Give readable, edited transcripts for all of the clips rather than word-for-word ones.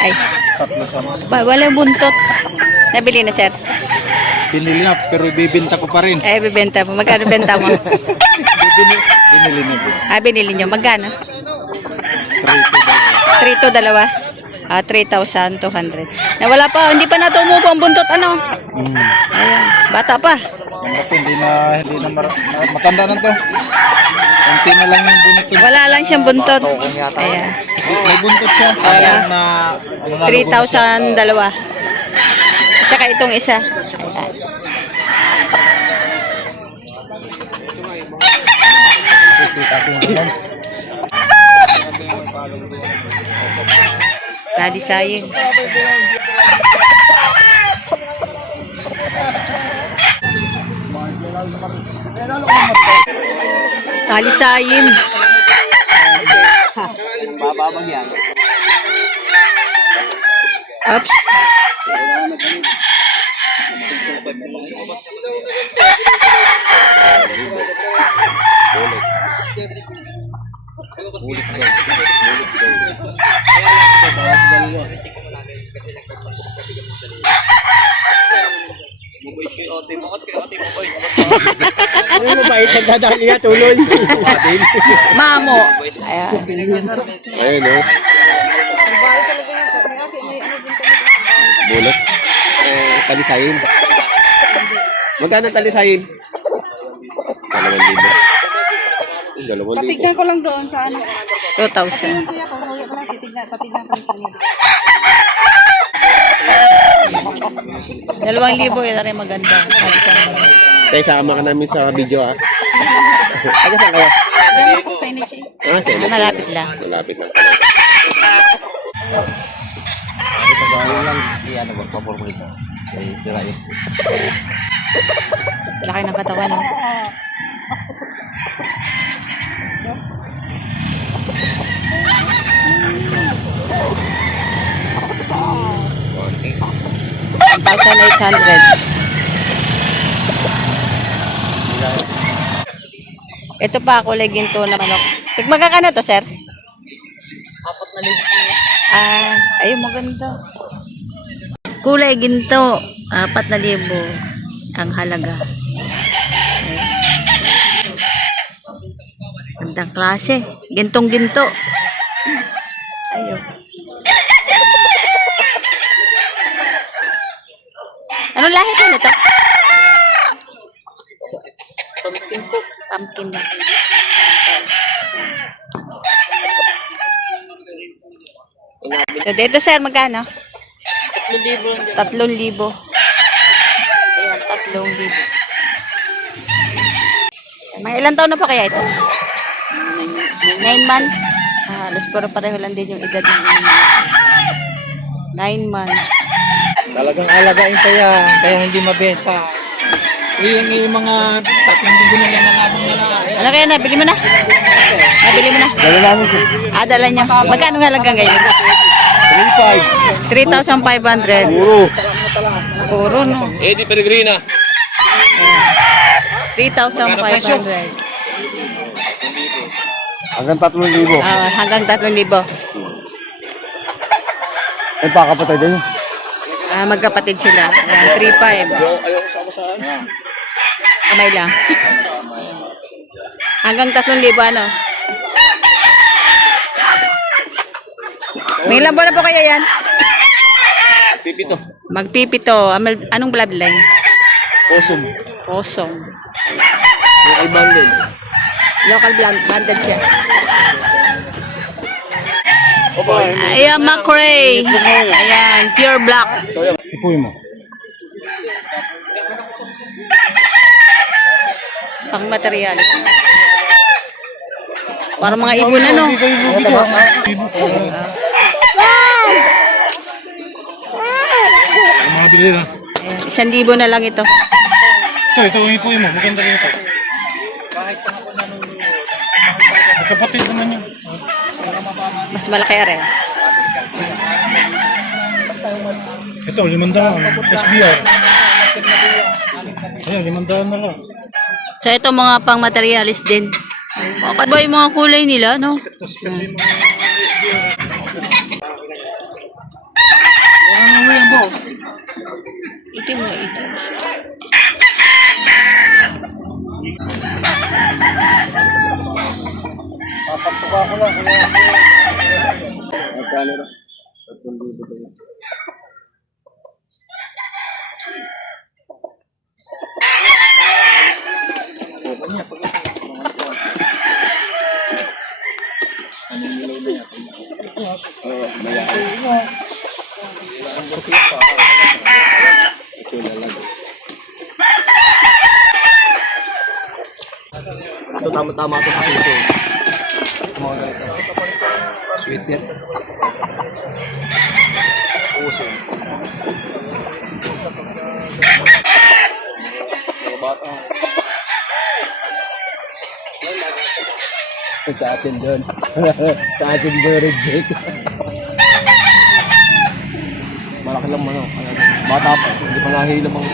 Ay, Tatlo sa walang buntot. Nabili na, sir. binili na, pero ibibenta ko pa rin. Ay, bibenta mo. Magkano benta mo? Binili na din. Binili nyo. Magkano? 3 3 to dalawa. 3,200. Nawala pa, hindi pa natumubo ang buntot, ano? Ayan, bata pa. Hindi na matanda na to. Kunti na lang yung bunot. Wala lang siyang buntot. Ayan. May buntot siya. Kaya na 3,000 dalawa. Tsaka itong isa. Ayan. Tadi sayang. Talisayin. bababag yan. Oops. Ano mo ba itagdadaan niya tuloy? Mamo. Ayan. Ayun o. Bulot. Talisayin. Magkano talisayin? 2,000. Patignan ko lang doon sa ano. 2,000. Kuya ko, huwag ko lang titignan ko lang kanya. 2,000 ito rin maganda. Tayo sama ka namin sa video ah. Aga saan kayo? Ganun po sa NHA. Sa Malapit lang. Malapit lang. Ano ba? Pabor mo ito. Sira yun. Laki ng katawan, no? Okay. 1,800. Ito pa, kulay ginto na manok. Tigmaga ka na to, sir? 4,000. Ayun, maganda. Kulay ginto. 4,000 ang halaga. Gandang klase. Gintong-ginto. Ayun. Anong lahi ko nito? Pumpkin po. Pumpkin na. So, dito sir, magkano? 3,000. 3,000. Ayan, 3,000. Mga ilang taon na po kaya ito? 9 months. Halos pareho lang din yung edad ng 9 months. Talagang alagain kaya hindi mabenta. Yung mga 3,000 na lang nalabang na lang. Ano kaya nabili mo na? Nabili mo na? Dala namin ko. Dala niya. Magkano nga lang ngayon? 3,500. Puro, no? Eddie Peregrina. 3,500. Hanggang 3,000. Hanggang 3,000. Ay, pakapatay din. Magkapatid sila. Ayan, 3,500. Ayaw sama saan. Kamay lang. Hanggang 3,000, ano? May ilang buwan na po kaya yan? Pipito. Magpipito. Anong bloodline? Awesome. Posong. Local banded. Local banded siya. Ayan, McRae. Ayan, pure black. Ipuy mo. Pang material. Para mga ibon, ano? Mabili na. Ayan, 1,000 na lang ito. Ito yung ipuy mo. Maganda rin ito. Kapatid naman yun. Mas malaki rin. Ito, 500. SBR. Ayan, 500 na lang. So, ito mga pang materialis din. Okay ba yung mga kulay nila, no? yung buo. Itim na itim. Papagtuka ko lang. Magkano na? 3,000 ba yun? Ito tama-tama ito sa sisi. Mga ganito. Sweeter. Puso. Mga bata. Sa atin doon. Sa atin doon, reject. Malaki lang manok. Bata pa. Hindi pa nahilam ang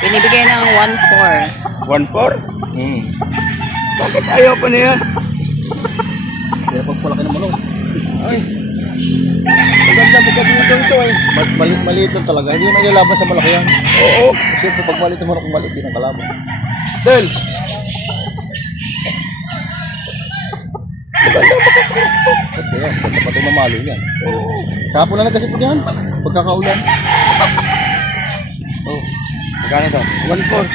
Binibigay ng 1,400. 1,400? Bakit ayaw pa niya? Kaya pagpalaki ng manok. Ay. Maganda pagkabutan ito eh. Maliit lang talaga. Hindi mo may lalaban sa malaki yan. Oo. Siyempre pag maliit ng manok, maliit din ang kalaban. Del! Maganda pagkabutan. Kaya, dapat yung mamalo yan. Kahapon na kasi po yan. Pagkakaulan. Oh. Magkano ito? 1,400.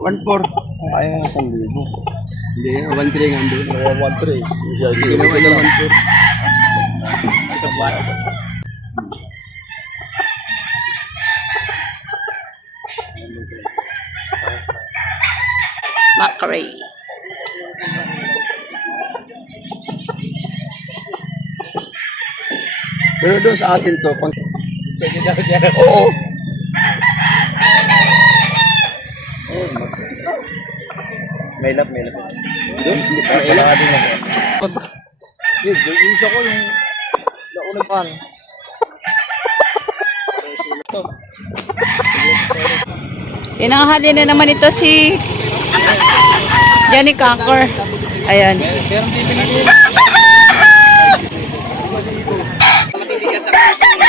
1,400. Ay, 1,000. Hindi, 1,300 nga doon. 1,300. Hindi naman yung 1,400. Isang buwan. Mackerel. Pero doon sa atin to, pang... Check it out dyan. Oo. May lap. Doon? Hindi pa. May lap. Yung isa ko yung... Naunag pan. Inanghali na naman ito si Johnny Conquer. Ayan. Pero hindi pinili. Matitigas ang puso niya.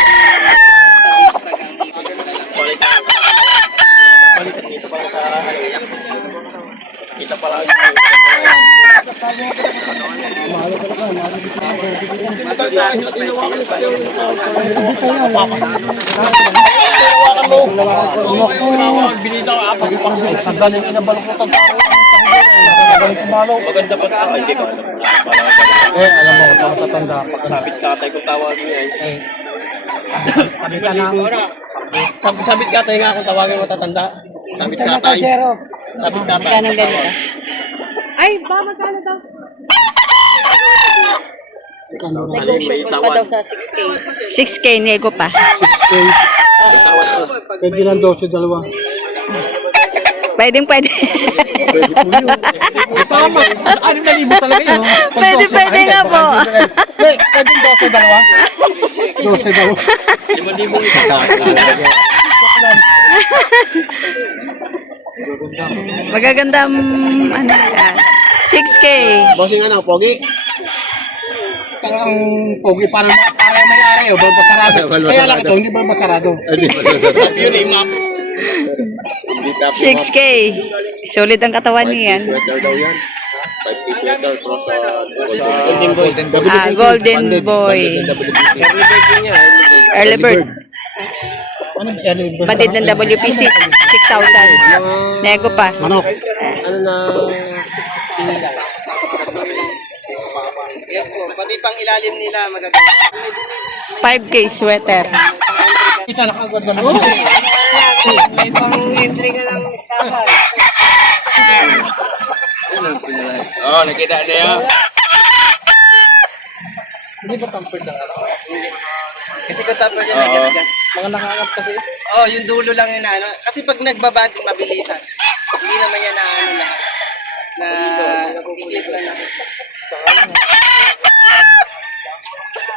Balik dito pala sa... Kita pala. Binita ko apa ko sa galing ina balukot ang maganda pa ta hindi ko alam. Alam mo ko tatanda sabit katay kung tawagin niya. Sabit katay nga kung tawagin mo tatanda. Sabit katay. Sabit katay. Ganun ganito. Ay, magkano daw? Negotiable pa daw sa 6K. 6K, nego pa. 6K. Pwede lang 12 dalawa. Pwede. Tama. 6,000 talaga yun. Pwede nga po. Pwede 12 dalawa. 12 dalawa. 5,000 ito. Magaganda ano yan. 6K. Bossing ano, pogi? Parang pogi, parang may-ari o, basarado. Kaya lang ito, hindi ba basarado? Yun ay map. 6K. Sulit ang katawan niya yan. Sweater daw yan. 5-piece sweater cross sa Golden Boy. Early bird. Batid ng WPC. 6,000. Nego pa. Manok. Ano na sinilang? Yes po, pati pang ilalim nila magaganda. 5K sweater. Isa nakagod naman. May pang entry ka ng iskala. Oh, nakita niya. Hindi ba comfort ng ano? Kasi kung tapos yan may gas-gas. Mga nakaangat kasi. Oh, yung dulo lang yun na ano. Kasi pag nagbabanting mabilisan, hindi naman yan na ano lahat. Na i-clip lang natin.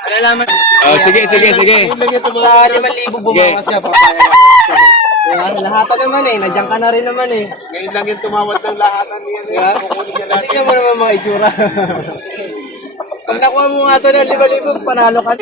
Nalaman. Oh, sige. Sa 5,000 bumawas ka, papaya na. Diba? Lahat naman eh, nandiyan ka na rin naman eh. Ngayon lang yung tumawad ng Walang lahatan niya. Tingnan mo naman mga itsura. Pag nakuha mo nga ito ng 5,000, panalo ka.